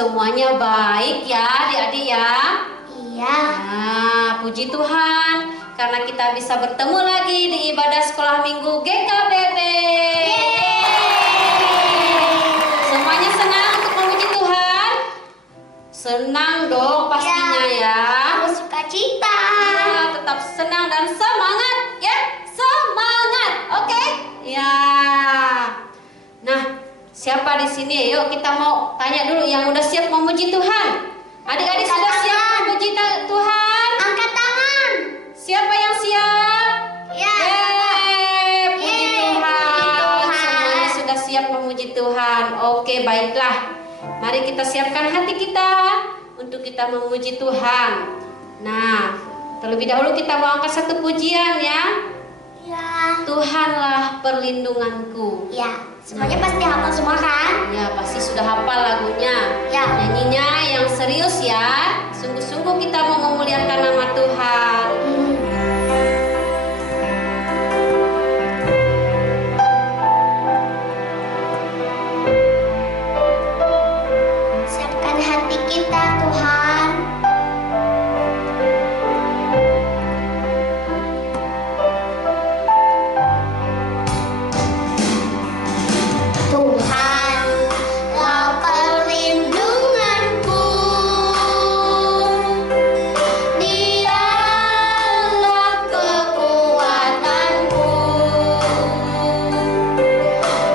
semuanya baik ya adik-adik ya? Iya. Nah, puji Tuhan karena kita bisa bertemu lagi di ibadah sekolah minggu GKBB. Semuanya senang untuk memuji Tuhan? Senang dong pastinya ya. Aku suka cita. Nah, tetap senang dan semangat ya. Semangat, oke? Ya. Nah, siapa di sini? Yuk kita mau tanya dulu yang udah siap memuji Tuhan. Adik-adik sudah siap memuji Tuhan? Angkat tangan. Siapa yang siap? Ya. Puji Yeay, Tuhan. puji Tuhan. Semuanya sudah siap memuji Tuhan. Oke, baiklah. Mari kita siapkan hati kita untuk kita memuji Tuhan. Nah, terlebih dahulu kita mau angkat satu pujian ya. Ya. Tuhanlah perlindunganku. Ya. Semuanya pasti hafal semua kan? Ya, pasti sudah hafal lagunya. Ya. Nyanyinya yang serius ya. Sungguh-sungguh kita mau memuliakan nama Tuhan. Siapkan hati kita, Tuhan. Tuhanlah perlindunganku, Dialah kekuatanku,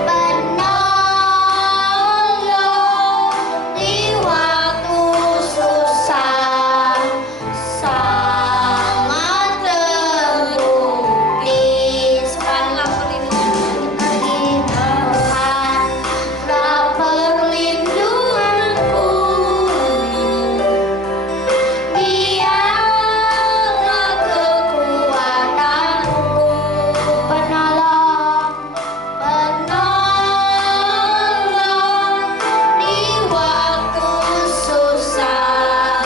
penolong di waktu susah, sangat terbukti. Tuhanlah perlindunganku. Tuhanlah perlindunganku, Dialah kekuatanku, penolong di waktu susah,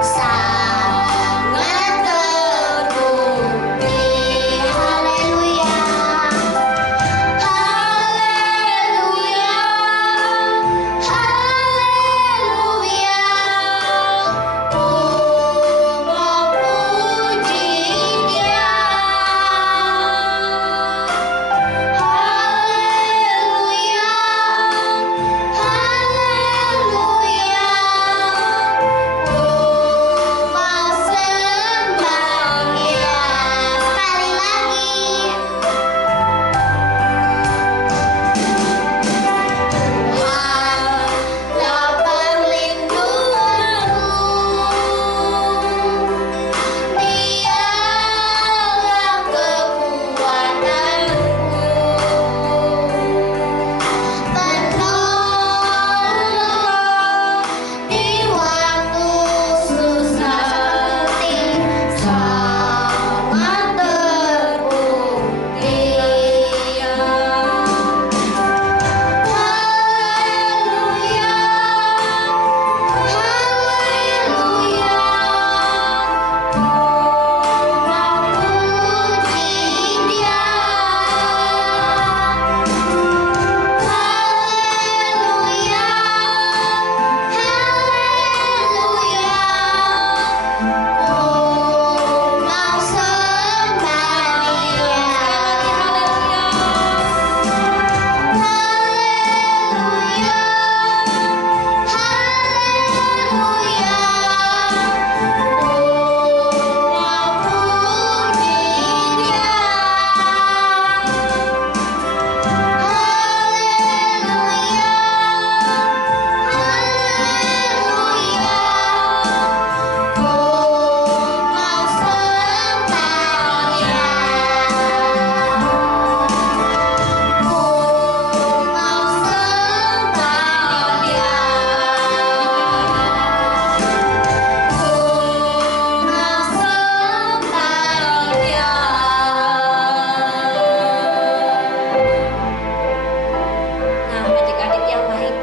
sangat terbukti. Haleluya. Haleluya, haleluya, ku memuji Dia. Haleluya, haleluya, ku mau sembah Dia. Sekali lagi. Tuhanlah perlindunganku, Dialah kekuatanku, penolong di waktu susah, sangat terbukti. Haleluya, haleluya, ku memuji Dia. Haleluya, haleluya, ku mau sembah Dia. Haleluya, haleluya, ku mau puji Dia. Haleluya, haleluya, ku mau sembah Dia. Ku mau sembah Dia. Ku mau sembah Dia. Nah, adik-adik yang baik,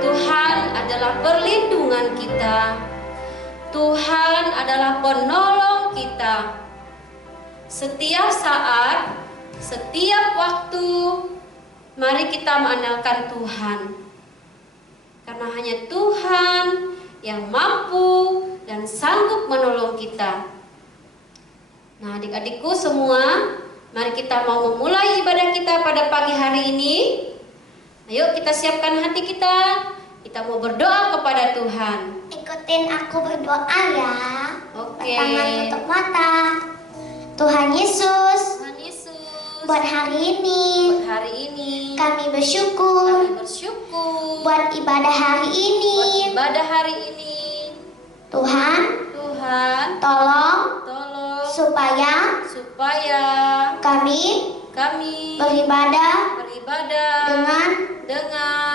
Tuhan adalah perlindungan kita. Tuhan adalah penolong kita. Setiap saat, setiap waktu, mari kita mengandalkan Tuhan. Karena hanya Tuhan yang mampu dan sanggup menolong kita. Nah, adik-adikku semua, mari kita mau memulai ibadah kita pada pagi hari ini. Ayo kita siapkan hati kita. Kita mau berdoa kepada Tuhan. Ikutin aku berdoa ya. Oke. Tangan tutup mata. Tuhan Yesus, Tuhan Yesus, buat hari ini buat hari ini kami bersyukur. kami bersyukur Buat ibadah hari ini, buat ibadah hari ini. Tuhan, Tuhan, tolong tolong supaya supaya kami kami beribadah beribadah dengan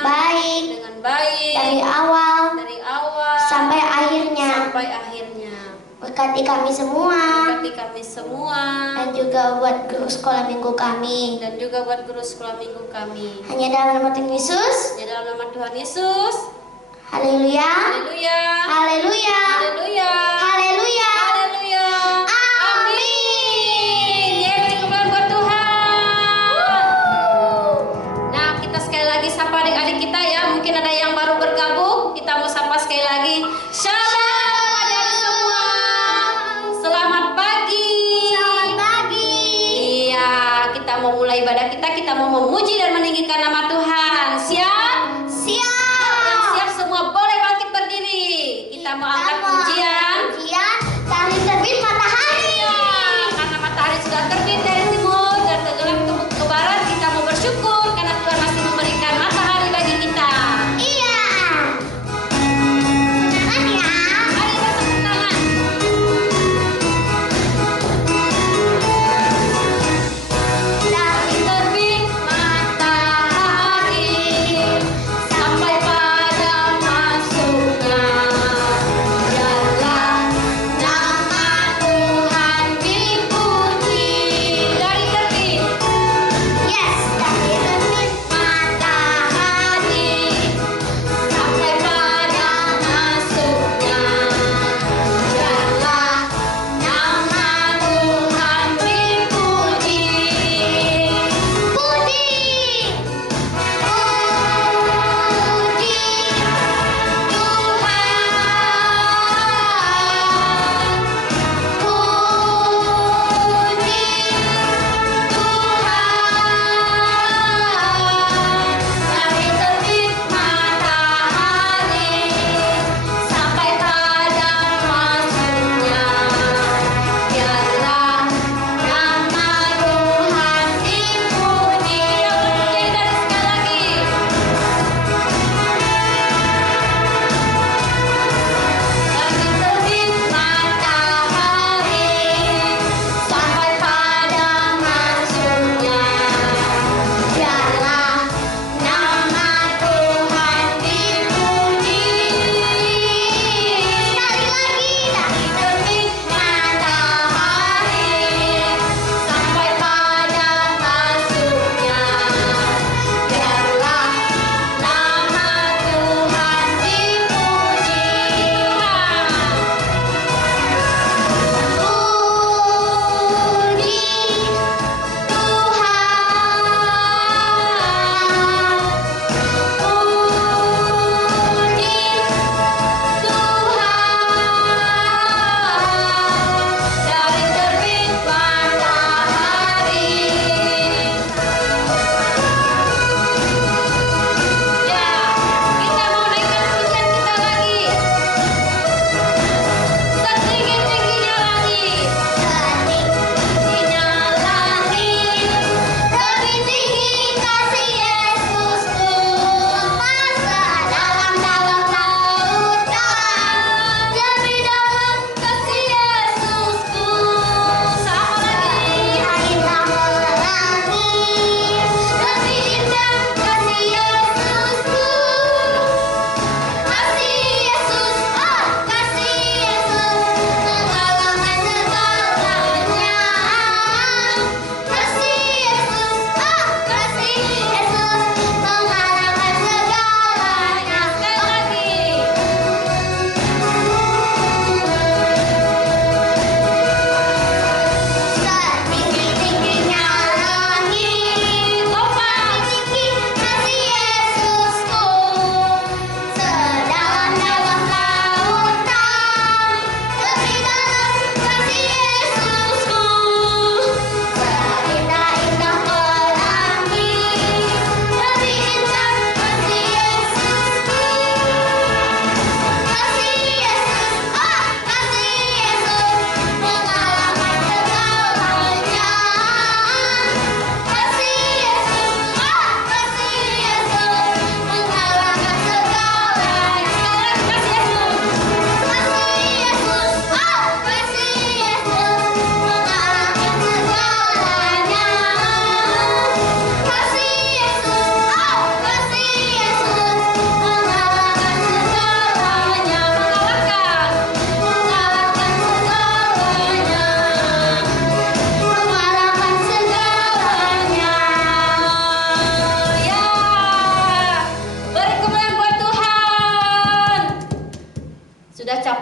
baik dengan baik dari awal dari awal sampai akhirnya. sampai akhirnya. Berkati kami semua Berkati kami semua dan juga buat guru sekolah minggu kami. dan juga buat guru sekolah minggu kami. Hanya dalam nama Tuhan Yesus. Di dalam nama Tuhan Yesus. Haleluya. Haleluya. Haleluya. Haleluya. Haleluya. Haleluya. Amin. Yeay, kemuliaan buat Tuhan. Nah, kita sekali lagi sapa adik-adik kita ya. Mungkin ada yang baru bergabung. Kita mau sapa sekali lagi. Shalom adik-adik semua. Selamat pagi. Selamat pagi. Iya, kita mau mulai ibadah kita. Kita mau memuji dan meninggikan nama Tuhan. Siap? Yang Siap. siap semua boleh bangkit berdiri. Kita mau angkat pujian. Pujian dari terbit matahari. Iya, karena matahari sudah terbit dari timur dan tenggelam ke barat, kita mau bersyukur karena Tuhan masih memberikan matahari bagi kita. Iya.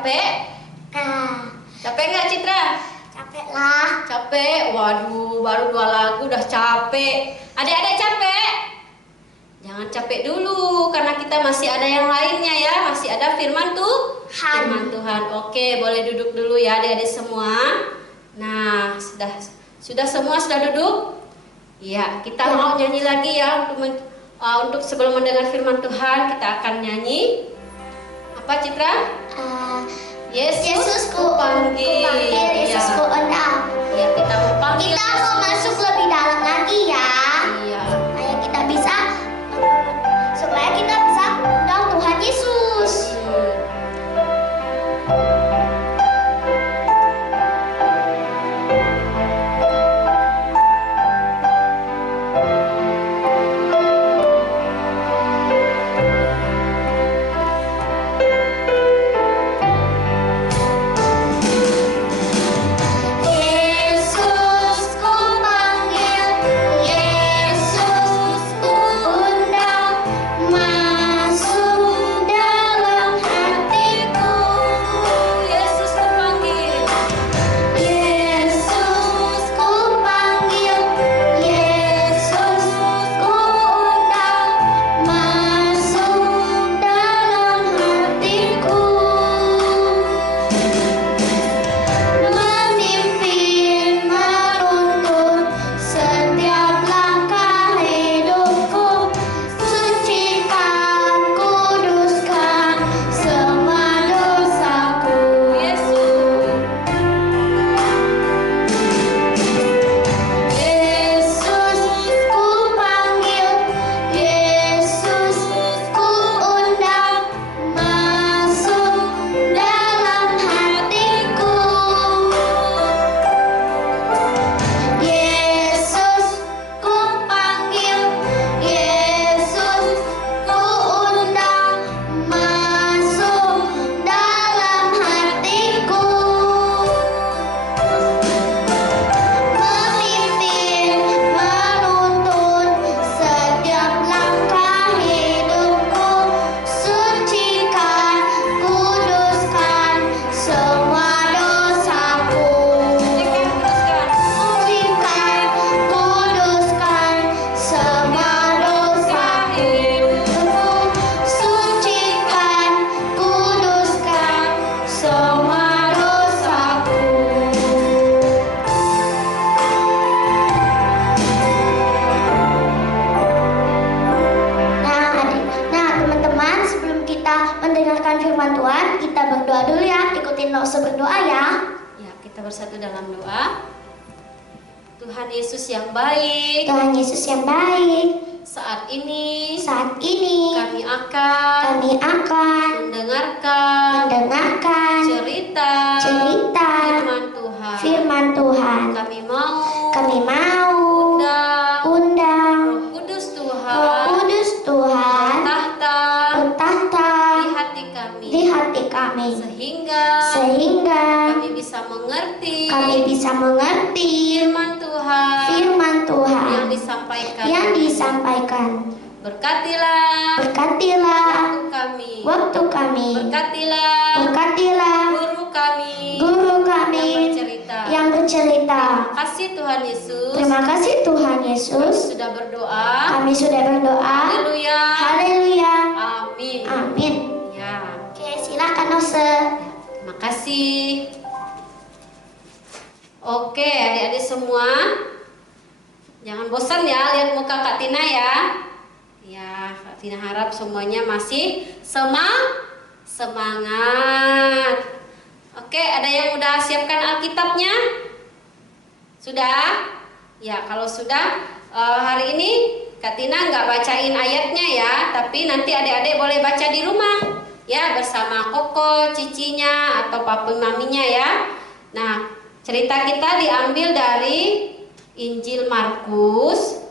capek? Nah, Capek nggak Citra? capek lah. Capek? Waduh, baru 2 lagu udah capek. Adik-adik capek? Jangan capek dulu, karena kita masih ada yang lainnya ya. Masih ada firman Firman Tuhan. Oke, boleh duduk dulu ya adik-adik semua. Nah, sudah semua sudah duduk? Ya, kita mau nyanyi lagi ya untuk sebelum mendengar firman Tuhan, kita akan nyanyi. Apa Citra? Yesus ku panggil, Yesus ku undang. Ya, kita mau panggil. Kita mau masuk lebih dalam lagi ya. Iya. Supaya kita bisa undang Tuhan Yesus. Berdoa ya. Ya, kita bersatu dalam doa. Tuhan Yesus yang baik, Tuhan Yesus yang baik, saat ini kami akan mendengarkan cerita firman Tuhan. Kami mau undang Roh Kudus Tuhan bertahta di hati kami sehingga kami bisa mengerti firman Tuhan yang disampaikan. Berkatilah waktu kami, berkatilah guru kami yang bercerita. Terima kasih Tuhan Yesus. Kami sudah berdoa. Haleluya. Amin. Ya. Oke, silakan Nose. Terima kasih. Oke, adik-adik semua, jangan bosan ya lihat muka Kak Tina ya. Ya, Kak Tina harap semuanya masih semangat. Oke, ada yang udah siapkan Alkitabnya? Sudah? Ya, kalau sudah, hari ini Kak Tina nggak bacain ayatnya ya, tapi nanti adik-adik boleh baca di rumah ya, bersama Koko, cicinya atau papi maminya ya. Nah, cerita kita diambil dari Injil Markus.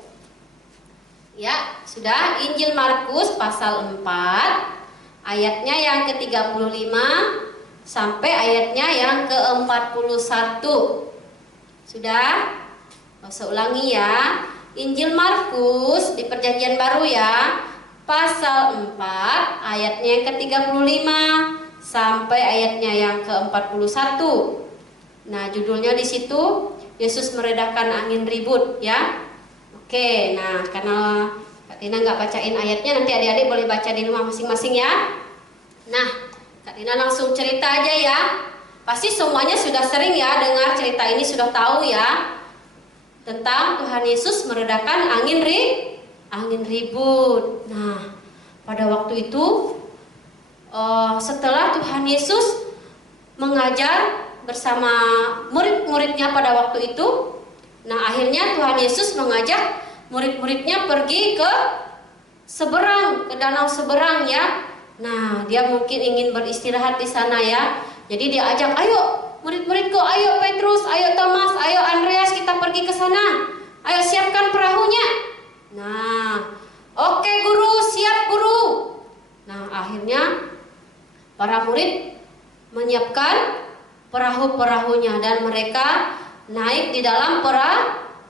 Ya, sudah, Injil Markus pasal 4, ayatnya yang ke-35 sampai ayatnya yang ke-41. Sudah? Saya ulangi ya. Injil Markus di Perjanjian Baru ya, pasal 4 ayatnya yang ke-35 sampai ayatnya yang ke-41. Nah, judulnya di situ Yesus meredakan angin ribut ya. Oke, nah karena Kak Tina nggak bacain ayatnya, nanti adik-adik boleh baca di rumah masing-masing ya. Nah, Kak Tina langsung cerita aja ya. Pasti semuanya sudah sering ya dengar cerita ini, sudah tahu ya tentang Tuhan Yesus meredakan angin ribut. Nah, pada waktu itu setelah Tuhan Yesus mengajar bersama murid-muridnya pada waktu itu, nah akhirnya Tuhan Yesus mengajak murid-muridnya pergi ke seberang, ke danau seberang ya. Nah, dia mungkin ingin beristirahat di sana ya. Jadi dia ajak, ayo murid-muridku, ayo Petrus, ayo Thomas, ayo Andreas, kita pergi ke sana. Ayo siapkan perahunya. Nah, oke guru, siap guru. Nah, akhirnya para murid menyiapkan perahu-perahunya dan mereka naik di dalam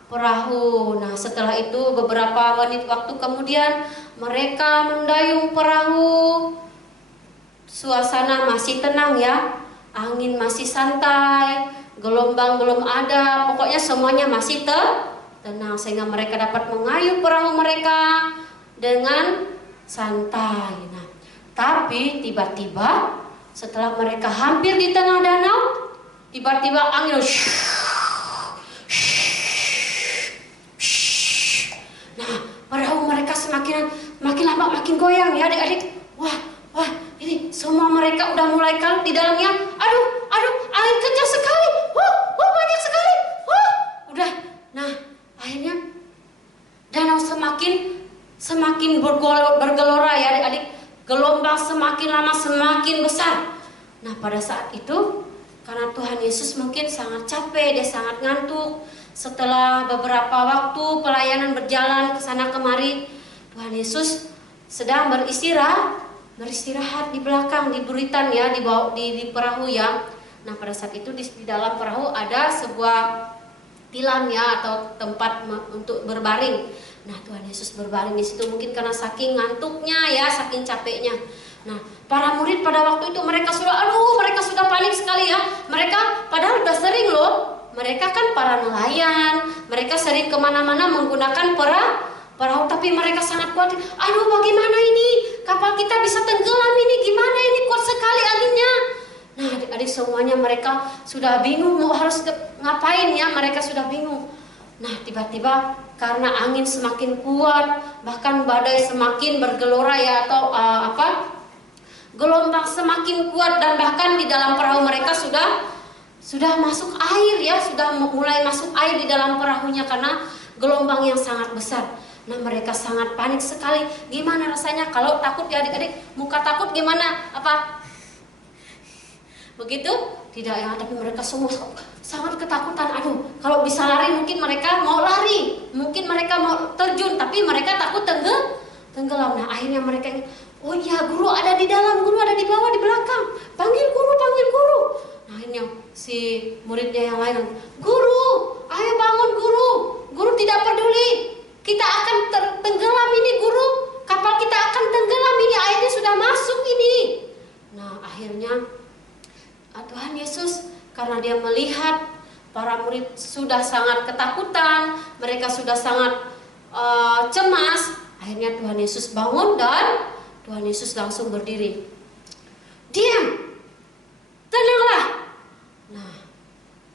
perahu. Nah, setelah itu beberapa menit waktu kemudian mereka mendayung perahu. Suasana masih tenang ya, angin masih santai, gelombang belum ada, pokoknya semuanya masih tenang sehingga mereka dapat mengayuh perahu mereka dengan santai. Nah, tapi tiba-tiba setelah mereka hampir di tengah danau, tiba-tiba angin nah, perahu mereka makin lama makin goyang ya adik-adik. Wah, ini semua mereka udah mulai kalut di dalamnya. Aduh, air kencang sekali. Banyak sekali. Udah. Nah, akhirnya danau semakin bergelora ya adik-adik. Gelombang semakin lama semakin besar. Nah, pada saat itu karena Tuhan Yesus mungkin sangat capek, dia sangat ngantuk. Setelah beberapa waktu pelayanan berjalan ke sana kemari, Tuhan Yesus sedang beristirahat di belakang, di buritan ya, di perahu ya. Nah, pada saat itu di dalam perahu ada sebuah tilam ya, atau tempat untuk berbaring. Nah, Tuhan Yesus berbaring di situ mungkin karena saking ngantuknya ya, saking capeknya. Nah, para murid pada waktu itu mereka sudah panik sekali ya. Mereka padahal udah sering loh. Mereka kan para nelayan, mereka sering kemana-mana menggunakan perahu, tapi mereka sangat khawatir. Aduh, bagaimana ini? Kapal kita bisa tenggelam ini, gimana ini? Kuat sekali anginnya. Nah, adik-adik semuanya mereka sudah bingung mau harus ngapain ya, mereka sudah bingung. Nah, tiba-tiba karena angin semakin kuat, bahkan badai semakin bergelora ya, atau gelombang semakin kuat, dan bahkan di dalam perahu mereka sudah masuk air ya, sudah mulai masuk air di dalam perahunya karena gelombang yang sangat besar. Nah, mereka sangat panik sekali. Gimana rasanya kalau takut ya adik-adik? Muka takut gimana? Begitu? Tidak ya, tapi mereka semua sangat ketakutan. Aduh, kalau bisa lari mungkin mereka mau lari, mungkin mereka mau terjun, tapi mereka takut tenggelam. Nah, akhirnya mereka ingin, oh iya, guru ada di dalam, guru ada di bawah, di belakang. Panggil guru. Nah, akhirnya si muridnya yang lain, guru, ayo bangun guru. Guru tidak peduli, kita akan tenggelam ini guru. Kapal kita akan tenggelam ini, airnya sudah masuk ini. Nah, akhirnya Tuhan Yesus karena dia melihat para murid sudah sangat ketakutan, mereka sudah sangat cemas, akhirnya Tuhan Yesus bangun dan Tuhan Yesus langsung berdiri. Diam, tenanglah. Nah,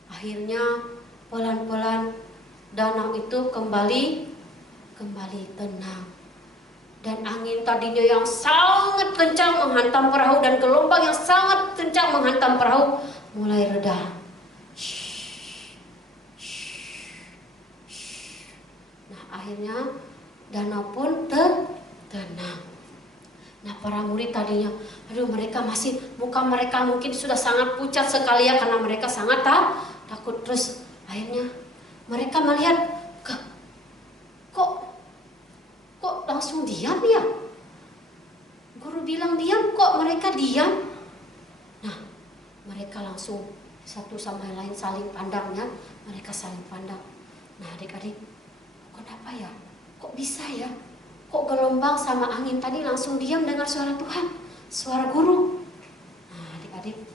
akhirnya pelan-pelan danau itu kembali tenang. Dan angin tadinya yang sangat kencang menghantam perahu dan gelombang yang sangat kencang menghantam perahu mulai reda. Nah, akhirnya danau pun tenang. Nah, para murid tadinya, muka mereka mungkin sudah sangat pucat sekali ya, karena mereka sangat takut. Terus akhirnya mereka melihat, kok langsung diam ya? Guru bilang diam, kok mereka diam? Nah, mereka langsung satu sama lain saling pandangnya, mereka saling pandang. Nah, adik-adik, kenapa ya? Kok bisa ya? Kok gelombang sama angin tadi langsung diam dengar suara Tuhan, suara guru? Nah, adik-adik?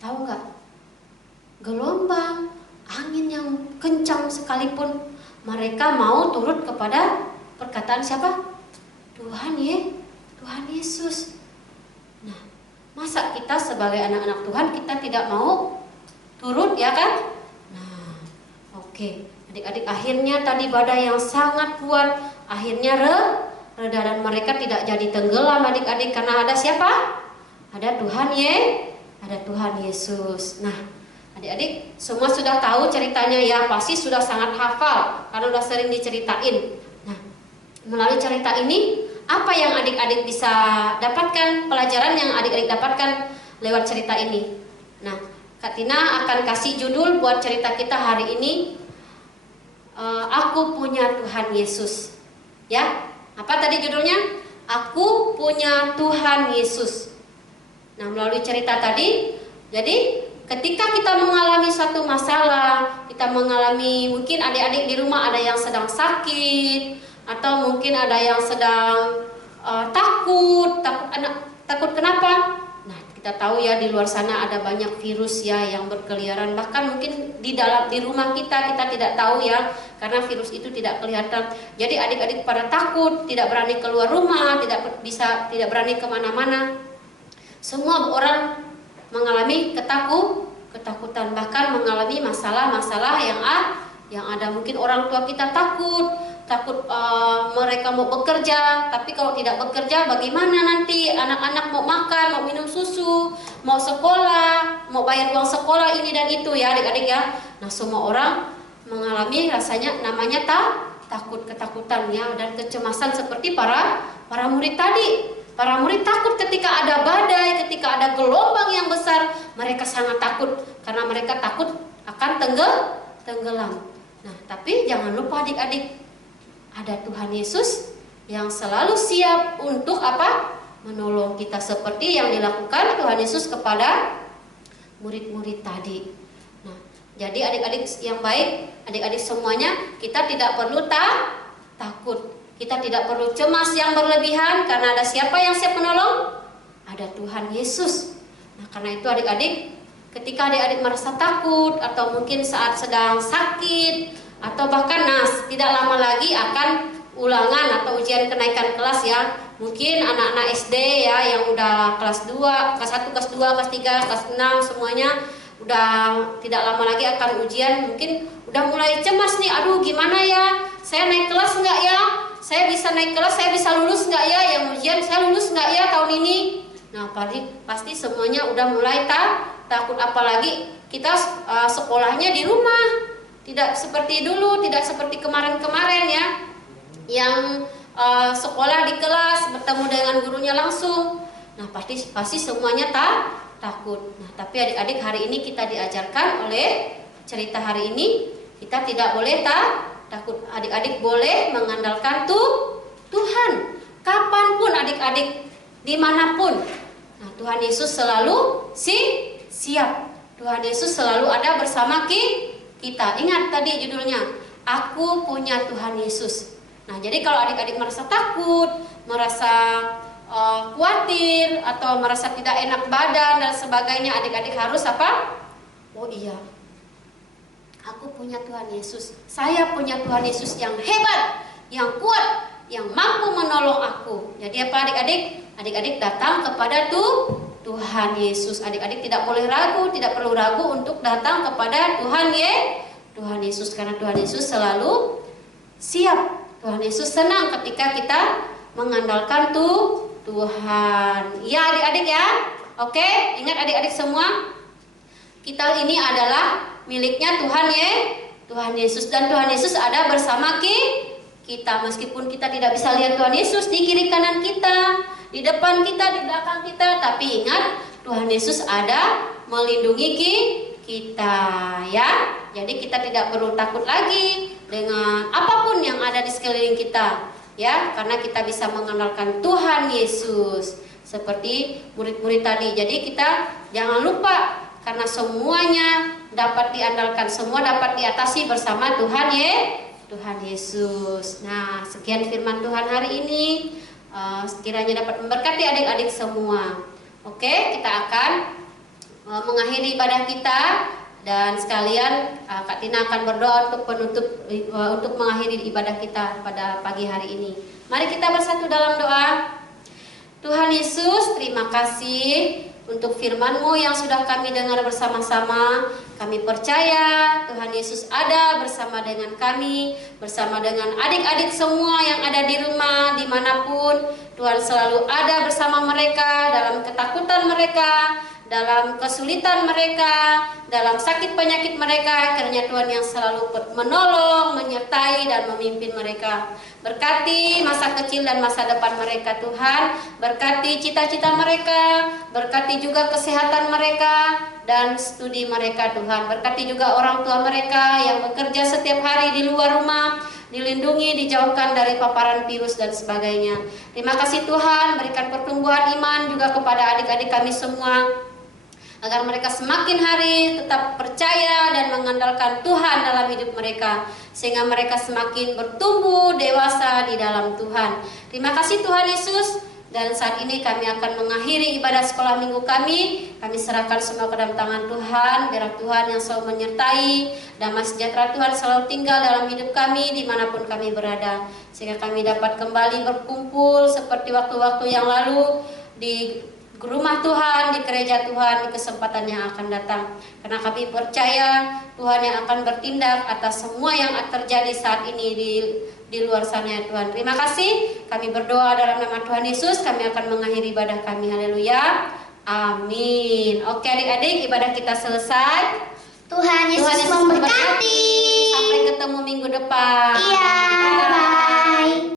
Tahu nggak? Gelombang, angin yang kencang sekalipun mereka mau turut kepada perkataan siapa? Tuhan Yesus. Nah, masa kita sebagai anak-anak Tuhan kita tidak mau turut, ya kan? Nah, oke. Adik-adik, akhirnya tadi badai yang sangat kuat akhirnya reda dan mereka tidak jadi tenggelam adik-adik karena ada siapa? Ada Tuhan Yesus. Nah, adik-adik semua sudah tahu ceritanya ya, pasti sudah sangat hafal karena sudah sering diceritain. Nah, melalui cerita ini apa yang adik-adik bisa dapatkan, pelajaran yang adik-adik dapatkan lewat cerita ini? Nah, Kak Tina akan kasih judul buat cerita kita hari ini, Aku Punya Tuhan Yesus. Ya, apa tadi judulnya? Aku Punya Tuhan Yesus. Nah, melalui cerita tadi, jadi ketika kita mengalami satu masalah, kita mengalami, mungkin adik-adik di rumah ada yang sedang sakit, atau mungkin ada yang sedang takut kenapa? Nah, kita tahu ya di luar sana ada banyak virus ya yang berkeliaran, bahkan mungkin di rumah kita tidak tahu ya, karena virus itu tidak kelihatan. Jadi adik-adik pada takut, tidak berani keluar rumah, tidak berani kemana-mana. Semua orang mengalami ketakutan, bahkan mengalami masalah-masalah yang ada. Mungkin orang tua kita takut mereka mau bekerja, tapi kalau tidak bekerja bagaimana nanti anak-anak mau makan, mau minum susu, mau sekolah, mau bayar uang sekolah ini dan itu ya adik-adik ya. Nah, semua orang mengalami rasanya namanya ketakutan ya, dan kecemasan seperti para murid tadi. Para murid takut ketika ada badai, ketika ada gelombang yang besar, mereka sangat takut karena mereka takut akan tenggelam. Nah, tapi jangan lupa adik-adik, ada Tuhan Yesus yang selalu siap untuk apa? Menolong kita seperti yang dilakukan Tuhan Yesus kepada murid-murid tadi. Nah, jadi adik-adik yang baik, adik-adik semuanya, kita tidak perlu takut. Kita tidak perlu cemas yang berlebihan karena ada siapa yang siap menolong? Ada Tuhan Yesus. Nah, karena itu adik-adik, ketika adik-adik merasa takut atau mungkin saat sedang sakit atau bahkan tidak lama lagi akan ulangan atau ujian kenaikan kelas ya. Mungkin anak-anak SD ya yang udah kelas 2, kelas 1, kelas 2, kelas 3, kelas 6 semuanya udah tidak lama lagi akan ujian, mungkin udah mulai cemas nih, aduh gimana ya? Saya naik kelas enggak ya? Saya bisa naik kelas, saya bisa lulus nggak ya? Yang ujian saya lulus nggak ya tahun ini? Nah, pasti semuanya udah mulai takut, apalagi kita sekolahnya di rumah, tidak seperti dulu, tidak seperti kemarin-kemarin ya, yang sekolah di kelas bertemu dengan gurunya langsung. Nah, pasti semuanya takut. Nah, tapi adik-adik hari ini kita diajarkan oleh cerita hari ini, kita tidak boleh takut. Adik-adik boleh mengandalkan Tuhan kapanpun adik-adik, dimanapun. Nah, Tuhan Yesus selalu siap. Tuhan Yesus selalu ada bersama kita. Ingat tadi judulnya, Aku Punya Tuhan Yesus. Nah, jadi kalau adik-adik merasa takut, merasa khawatir atau merasa tidak enak badan dan sebagainya, adik-adik harus apa? Oh iya, aku punya Tuhan Yesus. Saya punya Tuhan Yesus yang hebat, yang kuat, yang mampu menolong aku. Jadi apa adik-adik? Adik-adik datang kepada Tuhan Yesus. Adik-adik tidak boleh ragu, tidak perlu ragu untuk datang kepada Tuhan Yesus, karena Tuhan Yesus selalu siap. Tuhan Yesus senang ketika kita mengandalkan Tuhan. Ya adik-adik ya. Oke, ingat adik-adik semua, kita ini adalah miliknya Tuhan Yesus, dan Tuhan Yesus ada bersama kita. Meskipun kita tidak bisa lihat Tuhan Yesus di kiri kanan kita, di depan kita, di belakang kita, tapi ingat Tuhan Yesus ada melindungi kita ya. Jadi kita tidak perlu takut lagi dengan apapun yang ada di sekeliling kita ya, karena kita bisa mengandalkan Tuhan Yesus seperti murid-murid tadi. Jadi kita jangan lupa, karena semuanya dapat diandalkan, semua dapat diatasi bersama Tuhan Yesus. Nah, sekian firman Tuhan hari ini, sekiranya dapat memberkati adik-adik semua. Oke, kita akan mengakhiri ibadah kita dan sekalian Kak Tina akan berdoa untuk penutup untuk mengakhiri ibadah kita pada pagi hari ini. Mari kita bersatu dalam doa. Tuhan Yesus, terima kasih untuk firman-Mu yang sudah kami dengar bersama-sama. Kami percaya Tuhan Yesus ada bersama dengan kami, bersama dengan adik-adik semua yang ada di rumah, dimanapun. Tuhan selalu ada bersama mereka dalam ketakutan mereka, dalam kesulitan mereka, dalam sakit penyakit mereka. Kiranya Tuhan yang selalu menolong, menyertai dan memimpin mereka. Berkati masa kecil dan masa depan mereka Tuhan. Berkati cita-cita mereka, berkati juga kesehatan mereka dan studi mereka Tuhan. Berkati juga orang tua mereka yang bekerja setiap hari di luar rumah, dilindungi, dijauhkan dari paparan virus dan sebagainya. Terima kasih Tuhan, berikan pertumbuhan iman juga kepada adik-adik kami semua, agar mereka semakin hari tetap percaya dan mengandalkan Tuhan dalam hidup mereka, sehingga mereka semakin bertumbuh dewasa di dalam Tuhan. Terima kasih Tuhan Yesus. Dan saat ini kami akan mengakhiri ibadah sekolah minggu kami. Kami serahkan semua ke dalam tangan Tuhan. Biar Tuhan yang selalu menyertai, damai sejahtera Tuhan selalu tinggal dalam hidup kami dimanapun kami berada, sehingga kami dapat kembali berkumpul seperti waktu-waktu yang lalu di rumah Tuhan, di gereja Tuhan, di kesempatan yang akan datang. Karena kami percaya Tuhan yang akan bertindak atas semua yang terjadi saat ini di luar sana ya Tuhan. Terima kasih. Kami berdoa dalam nama Tuhan Yesus. Kami akan mengakhiri ibadah kami. Haleluya. Amin. Oke adik-adik, ibadah kita selesai. Tuhan Yesus memberkati. Sampai ketemu minggu depan.